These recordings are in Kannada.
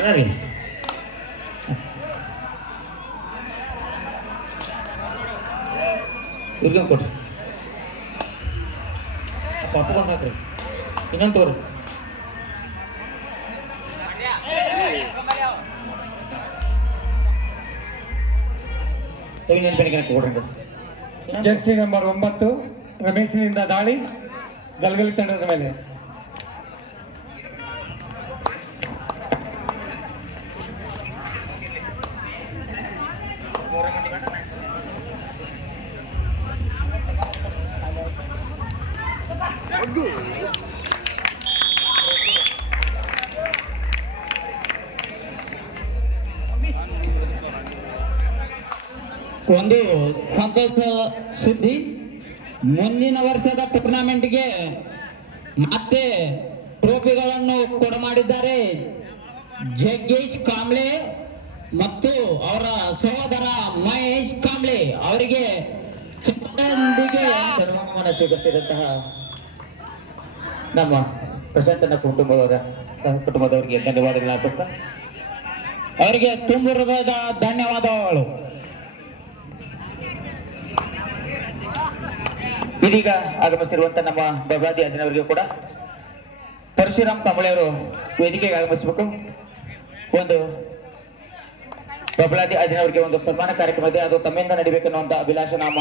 ಅದಾರಿ ಇವ್ರಿಗೆ ಕೊಡ್ರಿ ಪಪ್ಪಗೊಂದು ಹಾಕ್ರಿ ಇನ್ನೊಂದು ತೋರಿ ಸವಿ ನೆನಪಿನ ಕೊಡ್ರಿ ಜರ್ಸಿ ನಂಬರ್ 9 ರಮೇಶನಿಂದ ದಾಳಿ ಗಲಗಲಿ ತಂಡದ ಮೇಲೆ. ಒಂದು ಸಂತೋಷ ಸುದ್ದಿ, ಮುಂದಿನ ವರ್ಷದ ಟೂರ್ನಮೆಂಟ್ಗೆ ಮತ್ತೆ ಟ್ರೋಫಿಗಳನ್ನು ಕೊಡಮಾಡಿದ್ದಾರೆ ಜಗ್ಗೇಶ್ ಕಾಂಬ್ಳೆ ಮತ್ತು ಅವರ ಸಹೋದರ ಮಹೇಶ್ ಕಾಂಬ್ಳೆ ಅವರಿಗೆ ಚಿನ್ನದೊಂದಿಗೆ ಸನ್ಮಾನವನ್ನು ಸ್ವೀಕರಿಸಿದಂತಹ ನಮ್ಮ ಪ್ರಶಾಂತನ ಕುಟುಂಬದವರಿಗೆ ಧನ್ಯವಾದಗಳು ಅರ್ಪಿಸ್ತಾ ಅವರಿಗೆ ತುಂಬ ಹೃದಯದ ಧನ್ಯವಾದಗಳು. ಇದೀಗ ಆಗಮಿಸಿರುವಂತ ನಮ್ಮ ಬಬಲಾದಿ ಅಜ್ಜನವರಿಗೂ ಕೂಡ ಪರಶುರಾಮ್ ಕಾಂಬಳೆಯವರು ವೇದಿಕೆಗೆ ಆಗಮಿಸಬೇಕು. ಒಂದು ಬಬಲಾದಿ ಅಜ್ಜನವರಿಗೆ ಒಂದು ಸನ್ಮಾನ ಕಾರ್ಯಕ್ರಮ ಇದೆ, ಅದು ತಮ್ಮಿಂದ ನಡಿಬೇಕನ್ನುವಂತ ಅಭಿಲಾಷ ನಮ್ಮ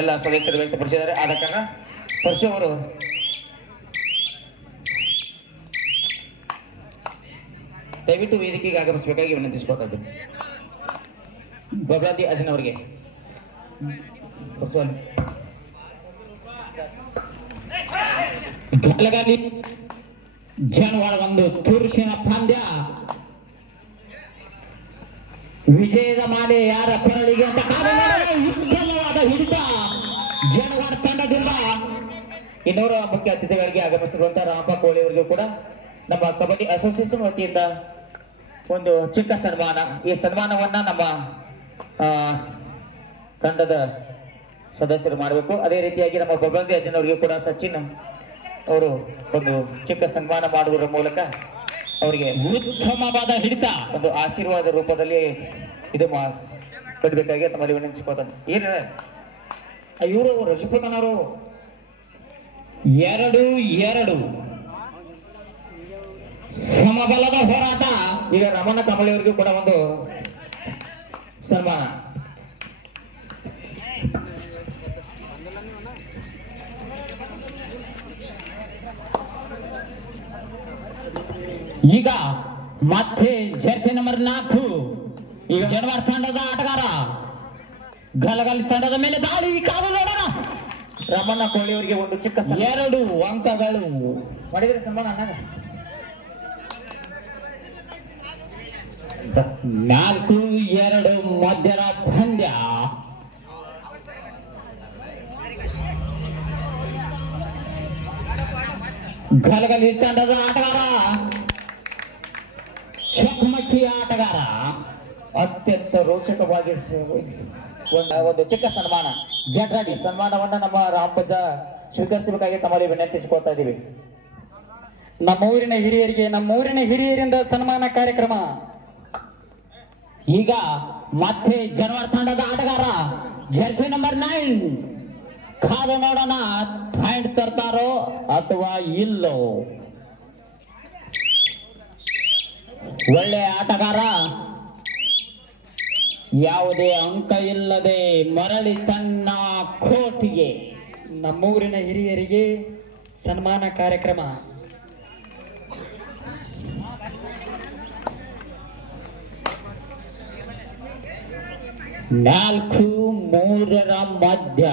ಎಲ್ಲ ಸದಸ್ಯರು ವ್ಯಕ್ತಪಡಿಸಿದ್ದಾರೆ. ಆದ ಕಾರಣ ಪರಶು ಅವರು ದಯವಿಟ್ಟು ವೇದಿಕೆಗೆ ಆಗಮಿಸಬೇಕಾಗಿ ವಿನಂತಿಸಿಕೊಳ್ತಾ ಇದ್ದೀನಿ. ಬಬಲಾದಿ ಅಜ್ಜನವರಿಗೆ ಗಲಗಲಿ ಜನವಾಳ ಒಂದು ತುರುಸಿನ ಪಂದ್ಯ, ವಿಜಯದ ಮಾಲೆ ಯಾರ ಕೊರಳಿಗೆ ಅಂತ ಉತ್ತಮವಾದ ಹಿಡಿತ ಜನವಾಡ ತಂಡದಿಂದ. ಇನ್ನೂರ ಮುಖ್ಯ ಅತಿಥಿಗಳಿಗೆ ಆಗಮಿಸಿರುವಂತಹ ರಾಮಪ್ಪ ಕೋಳಿ ಅವರಿಗೂ ಕೂಡ ನಮ್ಮ ಕಬಡ್ಡಿ ಅಸೋಸಿಯೇಷನ್ ವತಿಯಿಂದ ಒಂದು ಚಿಕ್ಕ ಸನ್ಮಾನ. ಈ ಸನ್ಮಾನವನ್ನ ನಮ್ಮ ತಂಡದ ಸದಸ್ಯರು ಮಾಡಬೇಕು. ಅದೇ ರೀತಿಯಾಗಿ ನಮ್ಮ ಬಬಲಾದಿ ಅಜ್ಜನವರಿಗೂ ಕೂಡ ಸಚಿನ್ ಅವರು ಒಂದು ಚಿಕ್ಕ ಸನ್ಮಾನ ಮಾಡುವುದರ ಮೂಲಕ ಅವರಿಗೆ ಉತ್ತಮವಾದ ಹಿಡಿತ ಒಂದು ಆಶೀರ್ವಾದ ರೂಪದಲ್ಲಿ ಇದು ಕೊಡ್ಬೇಕಾಗಿ ತಮ್ಮಲ್ಲಿ ವಿನಂತಿಸಿಕೊಳ್ತಾರೆ. ಏನ ಇವರು ರಜಪೂತನವರು 2-2 ಸಮಬಲದ ಹೋರಾಟ. ಈಗ ರಮಣ ಕಮಳಿಯವರಿಗೂ ಕೂಡ ಒಂದು ಸನ್ಮಾನ. ಈಗ ಮತ್ತೆ ಜರ್ಸಿ ನಂಬರ್ 4 ಈಗ ಜನವಾರ ತಂಡದ ಆಟಗಾರ ಗಲಗಲಿ ತಂಡದ ಮೇಲೆ ದಾಳಿ. ಕಾದು ನೋಡೋಣ, ರಮಣ ಕೋಳಿಯವರಿಗೆ ಒಂದು ಚಿಕ್ಕ 2 ಅಂಕಗಳು ಮಾಡಿದರೆ ಸನ್ಮಾನ ಅನ್ನಾಗ 4-2 ಮಧ್ಯದ ಪಂದ್ಯ. ಗಲಗಲಿ ತಂಡದ ಆಟಗಾರ ಚಕಮಕಿ ಆಟಗಾರ ಅತ್ಯಂತ ರೋಚಕವಾಗಿ ಒಂದು ಚಿಕ್ಕ ಸನ್ಮಾನ ಜಟ್ರಾಡಿ ಸನ್ಮಾನವನ್ನ ನಮ್ಮ ರಾಮಪಜ ಸ್ವೀಕರಿಸಬೇಕಾಗಿ ತಮ್ಮಲ್ಲಿ ವಿನಂತಿಸಿಕೊಳ್ತಾ ಇದ್ದೀವಿ. ನಮ್ಮೂರಿನ ಹಿರಿಯರಿಂದ ಸನ್ಮಾನ ಕಾರ್ಯಕ್ರಮ. ಈಗ ಮತ್ತೆ ಜನವಾರ ತಂಡದ ಆಟಗಾರ ಜರ್ಸಿ ನಂಬರ್ 9 ಕಾದು ನೋಡೋಣ, ಪಾಯಿಂಟ್ ತರ್ತಾರೋ ಅಥವಾ ಇಲ್ಲೋ. ಒಳ್ಳೆ ಆಟಗಾರ, ಯಾವುದೇ ಅಂಕ ಇಲ್ಲದೆ ಮರಳಿ ತನ್ನ ಕೋರ್ಟಿಗೆ. ನಮ್ಮೂರಿನ ಹಿರಿಯರಿಗೆ ಸನ್ಮಾನ ಕಾರ್ಯಕ್ರಮ. ನಾಲ್ಕು ಮೂರರ ಮಧ್ಯ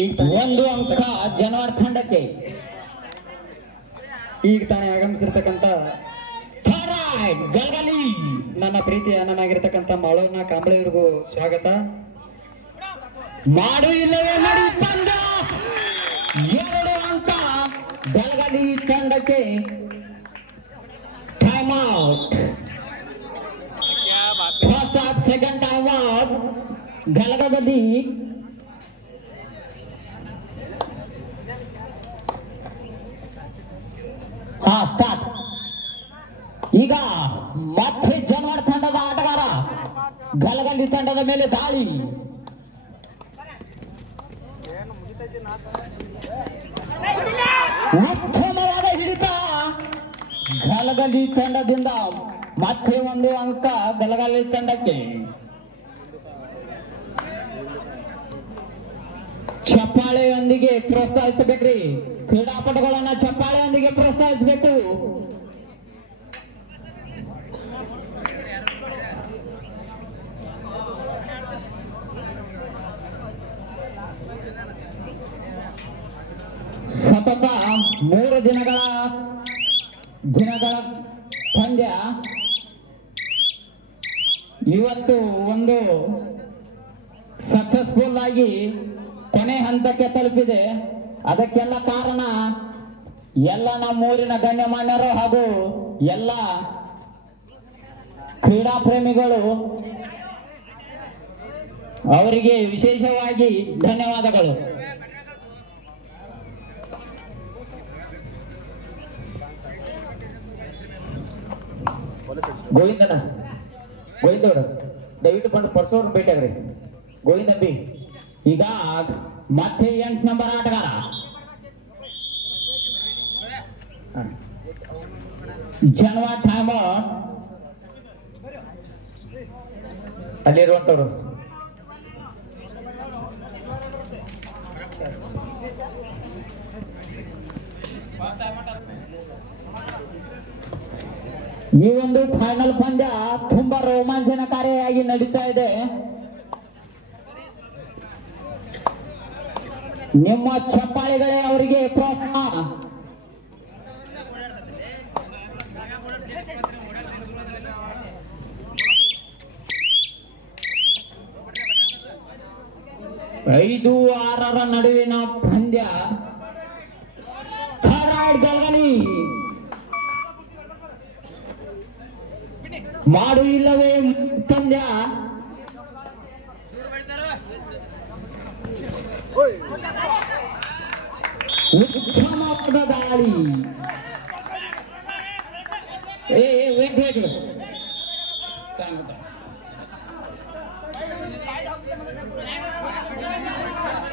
ಈಗ ತಾನೇ ಒಂದು ಅಂಕ ಜನವಾಡ ತಂಡಕ್ಕೆ. ಈಗ ತಾನೇ ಆಗಮಿಸಿರ್ತಕ್ಕಂಥ ಥರ್ಡ್ ಗಲಗಲಿ ನನ್ನ ಪ್ರೀತಿಯ ಅಣ್ಣನಾಗಿರ್ತಕ್ಕಂಥ ಮಾಳೋನ ಕಾಂಬಳೆಯವರಿಗೂ ಸ್ವಾಗತ. ಮಾಡು ಇಲ್ಲವೇ ನಡಿ ಪಂದ್ಯ. 2 ಅಂಕ ಗಲಗಲಿ ತಂಡಕ್ಕೆ. Time out. First half second time out. Galagali start. ಈಗ ಮತ್ತೆ ಜನವಾಡ ತಂಡದ ಆಟಗಾರ ಗಲಗಲಿ ತಂಡದ ಮೇಲೆ ದಾಳಿ. ಉತ್ತಮವಾದ ಹಿಡಿತ ಗಲಗಲಿ ತಂಡದಿಂದ. ಮತ್ತೆ 1 ಅಂಕ ಗಲಗಲಿ ತಂಡಕ್ಕೆ. ಚಪ್ಪಾಳೆಯೊಂದಿಗೆ ಪ್ರೋತ್ಸಾಹಿಸಬೇಕ್ರಿ. ಕ್ರೀಡಾಪಟುಗಳನ್ನ ಚಪ್ಪಾಳೆಯೊಂದಿಗೆ ಪ್ರೋತ್ಸಾಹಿಸಬೇಕು. ಸತತ 3 ದಿನಗಳ ಪಂದ್ಯ ಇವತ್ತು ಒಂದು ಸಕ್ಸಸ್ಫುಲ್ ಆಗಿ ಕೊನೆ ಹಂತಕ್ಕೆ ತಲುಪಿದೆ. ಅದಕ್ಕೆಲ್ಲ ಕಾರಣ ಎಲ್ಲ ನಮ್ಮೂರಿನ ಗಣ್ಯಮಾನ್ಯರು ಹಾಗೂ ಎಲ್ಲ ಕ್ರೀಡಾ ಪ್ರೇಮಿಗಳು. ಅವರಿಗೆ ವಿಶೇಷವಾಗಿ ಧನ್ಯವಾದಗಳು. ಗೋವಿಂದನ ಗೋವಿಂದವ್ರ ದಯವಿಟ್ಟು ಬಂದು ಪರ್ಸೋರ್ ಭೇಟಿಯಾಗ್ರಿ. ಗೋವಿಂದಂಬಿ ಈಗ ಮತ್ತೆ 8 ನಂಬರ್ ಆಟಗಾರ ಜನವಾಡ ಟೈಮ್ ಔಟ್. ಅಲ್ಲಿರುವಂತವ್ರು ಈ ಒಂದು ಫೈನಲ್ ಪಂದ್ಯ ತುಂಬಾ ರೋಮಾಂಚನಕಾರಿಯಾಗಿ ನಡೀತಾ ಇದೆ. ನಿಮ್ಮ ಚಪ್ಪಾಳೆಗಳೇ ಅವರಿಗೆ ಪ್ರೋತ್ಸಾಹ. ಐದು 6ರ ನಡುವಿನ ಪಂದ್ಯ. ಥರ್ಡ್ ಗಲಗಲಿ. ಮಾಡು ಇಲ್ಲವೇ ಪಂದ್ಯ. ಉತ್ತಮವಾದ ದಾಳಿ. Wait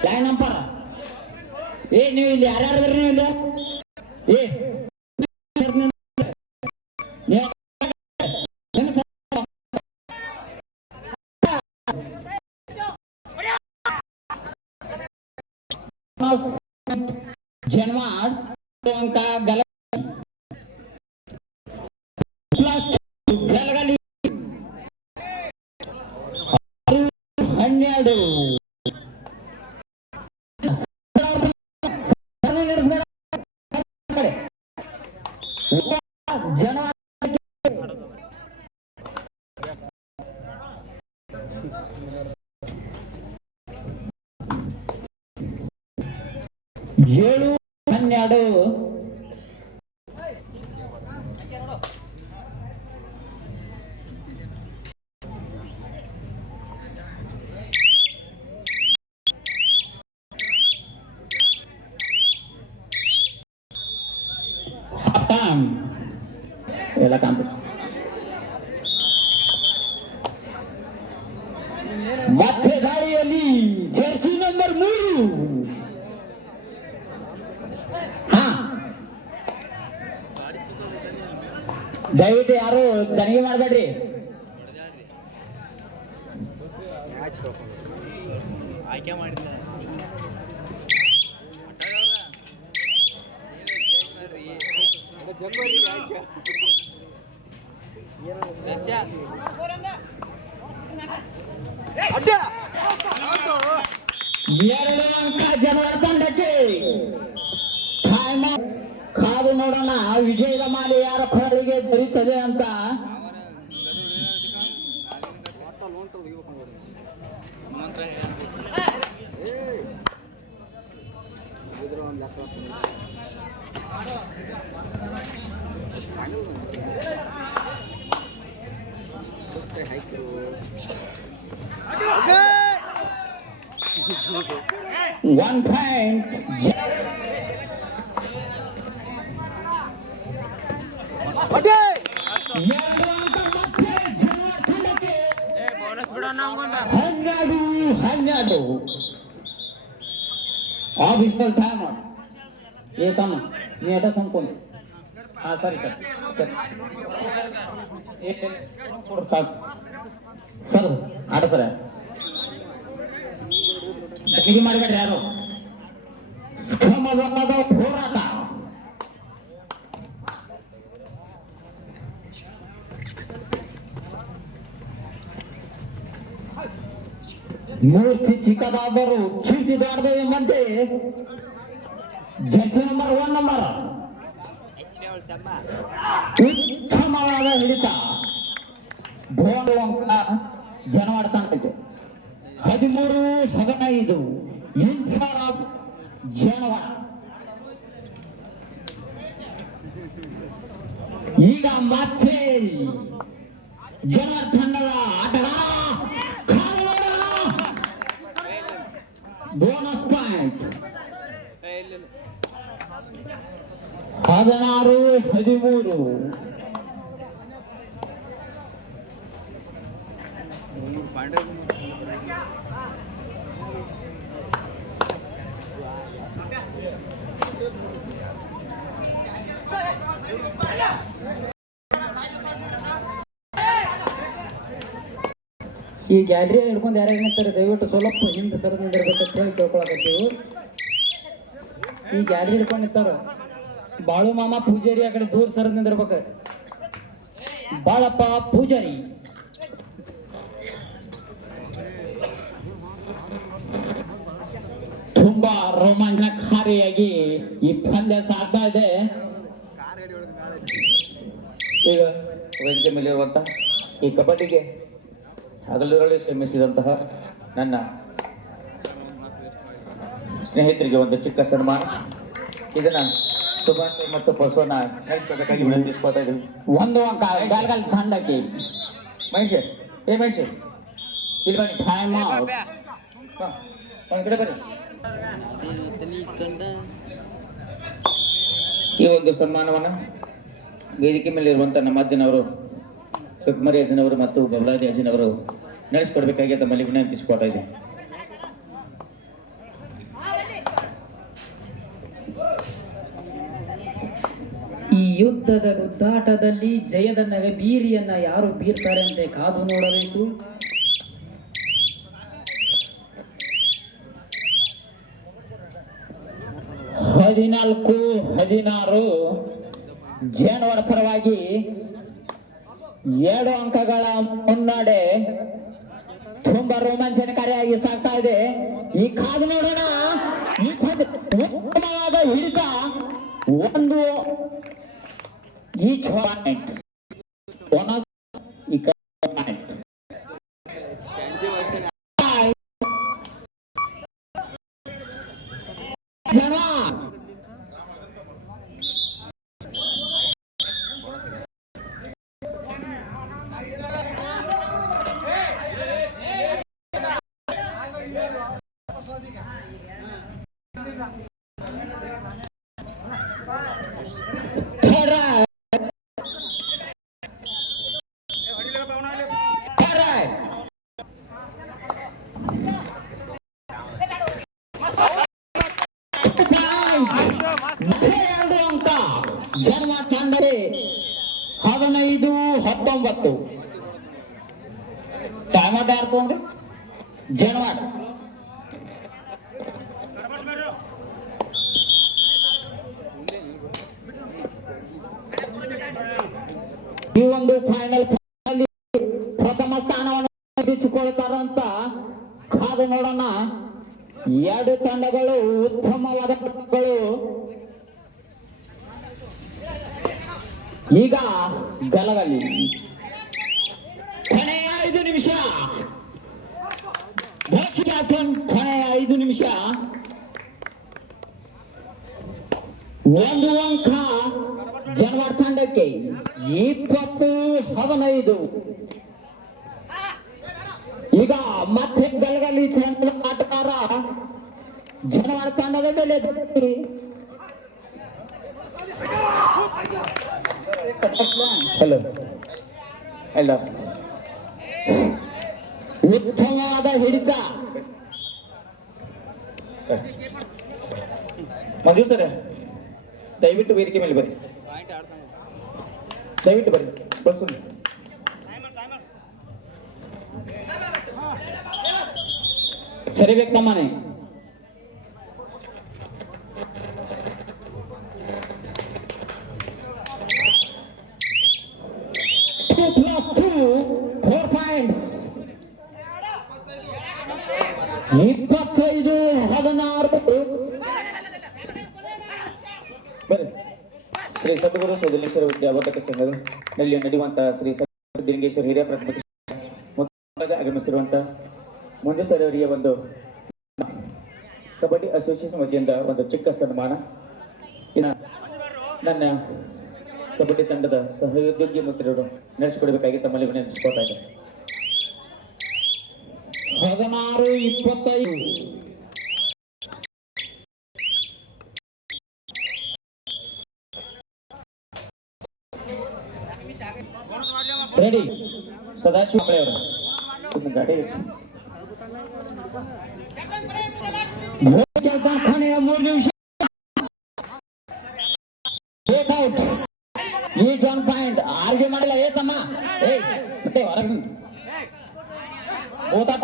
line number. ನೀವು ಇಲ್ಲಿ ಯಾರ್ಯಾರು ನೀವು ಇಲ್ಲಿ ಜನವಾಡ ಅಂಕ ಗಲಗಲಿ 12. ಜನವಾಡ 7-12. ಎಲ್ಲ ಮತ್ತೆ ದಾಳಿಯಲ್ಲಿ ಜರ್ಸಿ ನಂಬರ್ 3. ದಯವಿಟ್ಟು ಯಾರು ತನಿಖೆ ಮಾಡಬೇಡ್ರಿ. ಆಯ್ಕೆ ಮಾಡಿಲ್ಲ 2 ಅಂಕ ಜನವರ ತಂಡಕ್ಕೆ. ಟೈಮ್ ಕಾದು ನೋಡೋಣ ವಿಜಯದ ಮಾಲೆ ಯಾರ ಕೊರಳಿಗೆ ದೊರೀತದೆ ಅಂತ. One point. 2 ಅಂಕ ಮತ್ತೆ ಜನವರ ತಂಡಕ್ಕೆ. 12 ಆಫೀಸ್ನಲ್ಲಿ ಟೈಮ್ ಏತಮ್ಮ ನೀ ಅಟ ಸಂಕೊಂಡು ಹಾಂ ಸರಿ ಸರ್ ಆಟ ಸರ ಇದು ಮಾಡಿಬಿಟ್ರಿ ಯಾರು ಶ್ರಮದ ಹೋರಾಟ. ಮೂರ್ತಿ ಚಿಕ್ಕದಾದರೂ ಕೀರ್ತಿ ದೊಡ್ಡದೇವೆಂಬಂತೆ ಜರ್ಸಿ ನಂಬರ್ 1 ನಂಬರ್ ಉತ್ತಮವಾದ ಹಿಡಿತ. ಬೋಲ್ ಅಂಕ ಜನವಾಡ ತಂಡಕ್ಕೆ 13-15 ಇನ್ಫಾರ್ ಆಫ್ ಜನವಾಡ. ಈಗ ಮತ್ತೆ ಜನವಾಡ ತಂಡದ ಆಟಗಾರ ಬೋನಸ್ ಪಾಯಿಂಟ್ 16-13. ಈ ಗ್ಯಾಲರಿ ಹಿಡ್ಕೊಂಡು ಯಾರು ಏನಂತಾರೆ ದಯವಿಟ್ಟು ಸ್ವಲ್ಪ ಹಿಂದೆ ಸರಿದು ನಿಂದಿರ್ಬೇಕಂತ ಹೇಳಿ ಕೇಳ್ಕೊಳಕತ್ತೀವಿ. ಈ ಗ್ಯಾಲರಿ ಹಿಡ್ಕೊಂಡು ನಿಂತಾರ ಬಾಳು ಮಾಮ ಪೂಜಾರಿ ಆ ಕಡೆ ದೂರ ಸರಿದು ನಿಂದಿರ್ಬೇಕು. ಬಾಳಪ್ಪ ಪೂಜಾರಿ ತುಂಬಾ ರೋಮಾಂಚಕಾರಿಯಾಗಿ ಈ ಪಂದ್ಯ ಸಾಗ್ತಾ ಇದೆ. ಈಗ ವೇದಿಕೆ ಮೇಲಿರುವಂಥ ಈ ಕಬಡ್ಡಿಗೆ ಹಗಲಿರುಳಿ ಶ್ರಮಿಸಿದಂತಹ ನನ್ನ ಸ್ನೇಹಿತರಿಗೆ ಒಂದು ಚಿಕ್ಕ ಸನ್ಮಾನ. ಇದನ್ನ ಸುಭಾಷ್ ಮತ್ತು ಪರ್ಸೋನ ನಡೆಸಬೇಕಾಗಿ ವಿನಂತಿಸ್ಕೊತಾ ಇದ್ದೀವಿ. 1 ಅಂಕ ಗಾಲ್ಗಲ್ ತಂಡಕ್ಕೆ. ಮಹೇಶ್ ಮಹೇಶ್ ಇಲ್ಲಿ ಬನ್ನಿ. Time out. ಒಂದು ಕಡೆ ಬನ್ನಿ. ಈ ಒಂದು ಸನ್ಮಾನವನ್ನ ವೇದಿಕೆ ಮೇಲೆ ಇರುವಂತ ನಮ್ಮ ಅಜ್ಜನವರು, ಕಕ್ಮರಿ ಅಜ್ಜನವರು ಮತ್ತು ಬಬಲಾದಿ ಅಜ್ಜನವರು ನಡೆಸಿಕೊಡ್ಬೇಕಾಗಿ ತಮ್ಮಲ್ಲಿ ವಿನಂತಿಸಿಕೊಳ್ತಾ ಇದ್ದೀನಿ. ಈ ಯುದ್ಧದ ಗುದ್ದಾಟದಲ್ಲಿ ಜಯದ ನಗಬೀರಿಯನ್ನ ಯಾರು ಬೀರ್ತಾರೆ ಅಂತ ಕಾದು ನೋಡಬೇಕು. ಹದಿನಾಲ್ಕು 16 ಜನವಾಡ ಪರವಾಗಿ 2 ಅಂಕಗಳ ಮುನ್ನಡೆ ತುಂಬಾ ರೋಮಾಂಚನಕಾರಿಯಾಗಿ ಸಾಗ್ತಾ ಇದೆ. ಈ ಕಾದು ನೋಡೋಣ. ಈ ಉತ್ತಮವಾದ ಹಿಡಿತ. 1 ಈಚ್ ಪಾಯಿಂಟ್ ಬೋನಸ್. ಈ ಪಾಯಿಂಟ್ ಜನ ಜನ್ಮ ತಂಡರೆ 15-19. ಟೈಮ್ ಔಟ್ ಯಾರು ತಗೊಂಡ್ರಿ? ಜನವಾಡ. ಈ ಒಂದು ಫೈನಲ್ ಪ್ರಥಮ ಸ್ಥಾನವನ್ನು ಗಿಟ್ಟಿಸಿಕೊಳ್ಳುತ್ತಾರಂತ ಕಾದು ನೋಡೋಣ. ಎರಡು ತಂಡಗಳು ಉತ್ತಮವಾದ ಪಟಗಳು. ಈಗ ಗಲಗಲಿ ಕೊನೆಯ 5 ನಿಮಿಷ. ಕ್ಯಾಪ್ಟನ್ ಕೊನೆಯ 5 ನಿಮಿಷ. 1 ಅಂಕ ಜನವಾಡ ತಂಡಕ್ಕೆ 20-15. ಈಗ ಮತ್ತೆ ಗಲಗಲಿ ತಂಡದ ಆಟಗಾರ ಜನವಾಡ ತಂಡದ ಮೇಲೆ ಹಲೋ ಎಲ್ಲ ಉತ್ತಮವಾದ ಹಿಡಿತ. ಮಂಜು ಸರ್ ದಯವಿಟ್ಟು ವೇದಿಕೆ ಮೇಲೆ ಬರ್ರಿ, ದಯವಿಟ್ಟು ಬರ್ರಿ ಬಸ್ಸು. ಸರಿ ವ್ಯಕ್ತಮ್ಮನೆ +2 4 ಪಾಯಿಂಟ್ಸ್. 25-16. ಬರ್ರಿ. ಶ್ರೀ ಸದ್ಗುರು ಸೋದಲೇಶ್ವರ ವಿದ್ಯಾವರ್ಧಕ ಸಂಘದ ನಲ್ಲಿ ನಡೆಯುವಂತಹ ಶ್ರೀ ಸಿದ್ಧಲಿಂಗೇಶ್ವರ ಹಿರಿಯ ಪ್ರಾಥಮಿಕ ಶಾಲೆ ಆಗಮಿಸಿರುವಂತಹ ಮಂಜು ಸರ್ ಅವರಿಗೆ ಒಂದು ಕಬಡ್ಡಿ ಅಸೋಸಿಯೇಷನ್ ವತಿಯಿಂದ ಒಂದು ಚಿಕ್ಕ ಸನ್ಮಾನ. ಇನ್ನು ನನ್ನ ಕಬಡ್ಡಿ ತಂಡದ ಸಹೋದ್ಯೋಗಿ ಮಿತ್ರರು ನಡೆಸಿಕೊಡಬೇಕಾಗಿ ತಮ್ಮಲ್ಲಿ ವಿನಂತಿಸಿಕೊಳ್ತಾ ಇದ್ದಾರೆ. 16-25. ರೆಡಿ. ಸದಾಶಿವ ಅವರು ಒಂದು ಗಾಡಿ ಕೊನೆಯ 3 ನಿಮಿಷ. ಔಟ್. Each 1 point. ಆರ್ಗ್ಯೂ ಮಾಡಿಲ್ಲ ಏತಮ್ಮ. ಮತ್ತೆ ಹೊರಗೆ ಓದಾಟ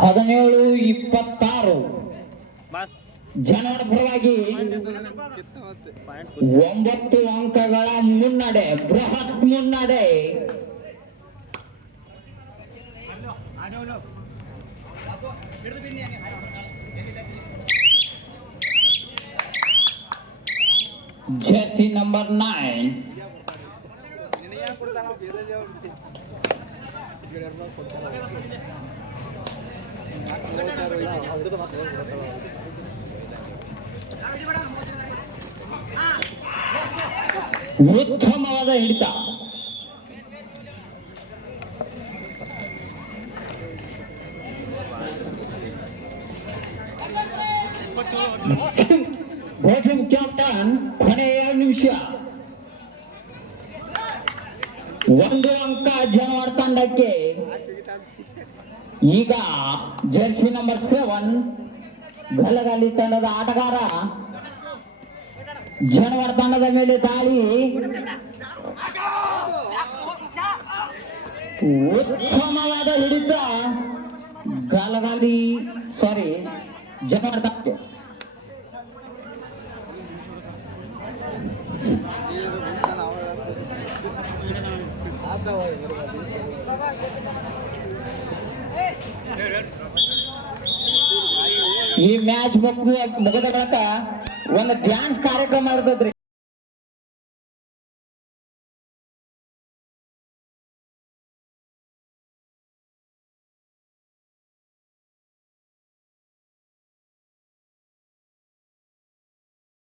17-26. ಜನವರ ಪರವಾಗಿ 9 ಅಂಕಗಳ ಮುನ್ನಡೆ, ಬೃಹತ್ ಮುನ್ನಡೆ. ಜರ್ಸಿ ನಂಬರ್ 9 ಉತ್ತಮವಾದ ಹಿಡಿತ. ಭೋಜನ್ ಕ್ಯಾಪ್ಟನ್ ಕೊನೆಯ 2 ನಿಮಿಷ. 1 ಅಂಕ ಜನವಾಡ ತಂಡಕ್ಕೆ. ಈಗ ಜರ್ಸಿ ನಂಬರ್ 7 ಗಲಗಲಿ ತಂಡದ ಆಟಗಾರ ಜನವಾಡ ತಂಡದ ಮೇಲೆ ದಾಳಿ. ಉತ್ತಮವಾದ ಹಿಡಿತ ಗಲಗಲಿ ಜನವಾಡ ತಂಡಕ್ಕೆ. ಈ ಮ್ಯಾಚ್ ಮುಗಿದ ಬಳಿಕ ಒಂದು ಡ್ಯಾನ್ಸ್ ಕಾರ್ಯಕ್ರಮ ಇರ್ತದ್ರಿ.